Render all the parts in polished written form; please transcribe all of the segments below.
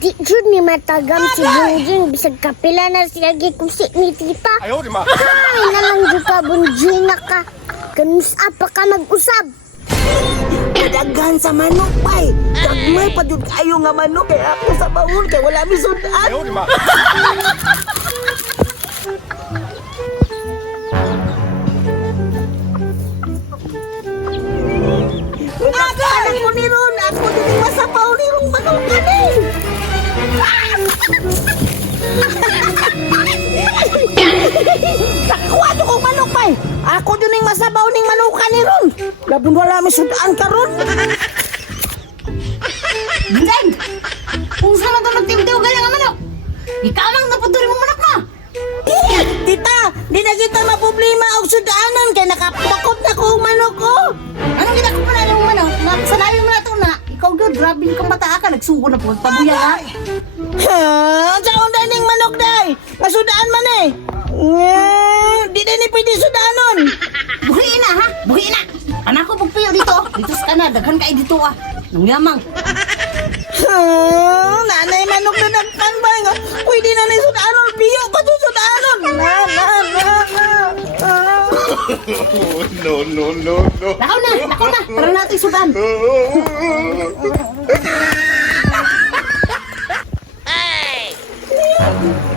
Di jud ni matagam si Bunjing bisag kapila na siya gikusik ni tita. Ayaw, di ma. Ay nalang jud ka Bunjing na ka. Kanus apa ka mag-usab? Kadaghan sa manok, bay. Dagmay pa jud kayo nga manok. Kaya ako sa baul, kaya wala mi sudan. Ayaw, di ma. Anak mo ni Ron, ako din masapaw ni Ron manok ka ni. Takwado kong manok, bay. Ako din yung masabaw ning manok ka ni Ron. Labon wala mi sudan ka Ron. Bunjing! Kung saan ito nagtiw-tiw galing ang manok? Ikaw lang naputuri mo manok mo! Tita, di na kita maproblema og sudanon kay nakapakot na ko ang manok ko. Anong ginagawa mo na yung manok? Sanayin mo na ito na. Ikaw good, grabe kang bata ka. Nagsugo na po. Pabuya ka. Sa undan ning manok day. Masudaan man eh. Di na ni pwede sudanon. Buhiin na ha? Buhiin na! Anak ko pagpiyo dito. Dito sa kana. Daghan ka dito ah. Nang yamang. Nanay manok na nagtanbay nga. Pwede na ni sudanon. Piyo pa to sudanon. No. Lakaw na! Lakaw na! Para natin sudan.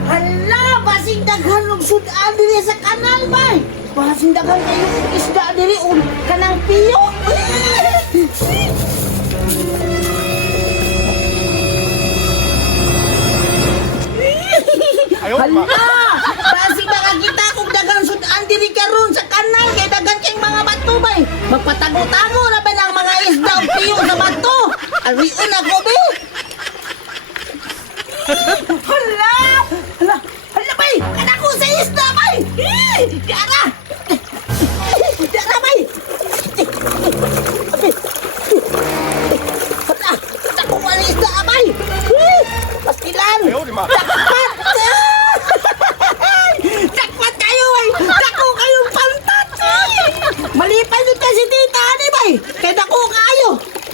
Hala, basing daghan og sudan diri sa kanal bay. Basing daghan kayo og isda diri og kanang piyo. Ayaw, di ma. Hala! Basing makakita kong dagang sudan diri karon sa kanal kay daghan kayong mga bato bay. Magpatago-tago na ba ng mga isda og piyo sa bato? Ariun ako be. Hala! Hala! Hala bay! Kana ko sa isda bay! Diara! Diara bay! Hala! Tako ko ang isda bay! Pastilan! Ayaw, di ma. Dakpat! Dakpat kayo ay! Dako kayong pantat! Malipay dito kasi tita ani bay! Kaya dako kayo!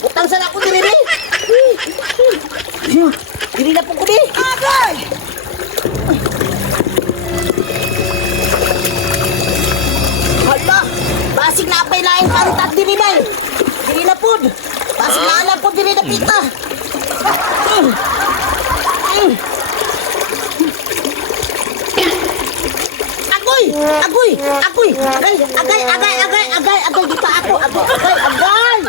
Utang sa dako diri bay! Diri na po ko di! Agay! Hala! Basig na apay laing pantat diri bay! Diri na po! Basig na alam po diri na pita! Agoy! Agoy! Agoy! Agay! Di pa ako! Agay!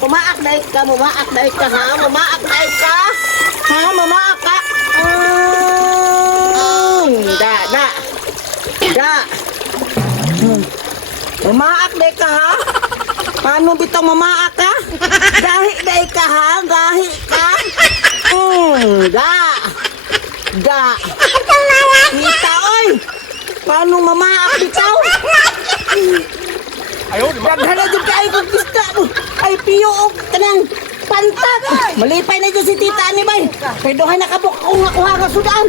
Mumaak na ka! Mumaak na ka! Ha? Mumaak na ka! Ha? Mumaak ka! Da! Mumaak na ka ha? Paano bitang mumaak ka? Gahi na ka ha? Gahi ka? Da! Kita oy! Paano mamaak bitaw? Ayaw, di ma. Daghan jud kay kog pista mo. Ay piyo og kanang pantat. Malipay na jud si tita ni bay. Pedohay nakabuk ako nga kuha ka sudan.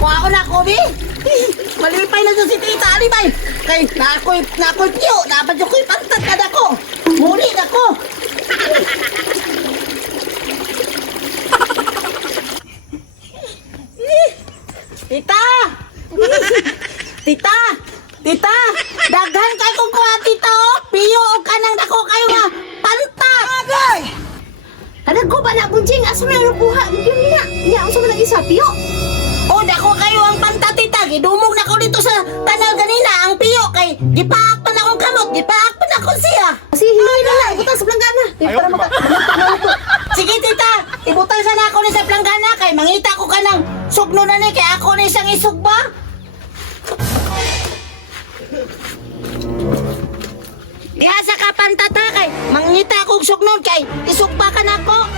Kuha ko na ko bi. Malipay na jud si tita ni bay. Kay nakoy piyo, dapat jud ko'y pantat kada ko. Muli na ko. Tita! Tita! Tita! Daghan kay kong kuha, tita, oh! Piyo o kanang dako kayo nga! Pantat! Agay! Anak ko ba na Bunjing? Asa na yung buha? Yun na. Iya, asa na isa piyo. O, dako kayo ang pantat, tita! Gidumog na ko dito sa kanal ganina ang piyo kay gipaak pa na akong kamot! Gipaak pa na akong siya! Kasi hinuhay na lang. Ibutan sa planggana. Ayaw, di ma. Sige, tita! Ibutang sana ako ni sa planggana kay mangita ko ka ng sugno na ni kay ako ni siyang isugba! Diha sa kapantata kay mangita kong sugnon kay isugba ka na ko!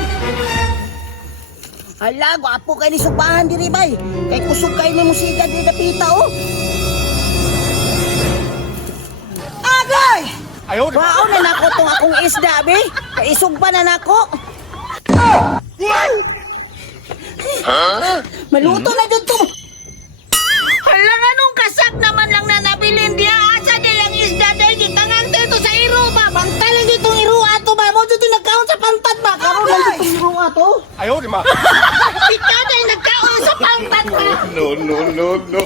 Hala, gwapo kay ni sugbahan diri bay! Kay kusog kay ni musika diri na pita oh! Agay! Ayaw, di ma. Wow, na nako tong akong isda, be. Kaisugba na nako. Maluto na dito. Hala nga nung kasak naman lang na nabilin diya. Asa di ang isda dahil di tangang dito sa iro ba? Bantalan dito iro ato ba? Mo dito nagkaon sa pantat ba? Karoon lang itong ruwa to. Ikaw na yung nagkausap ang tata. No, no, no, no.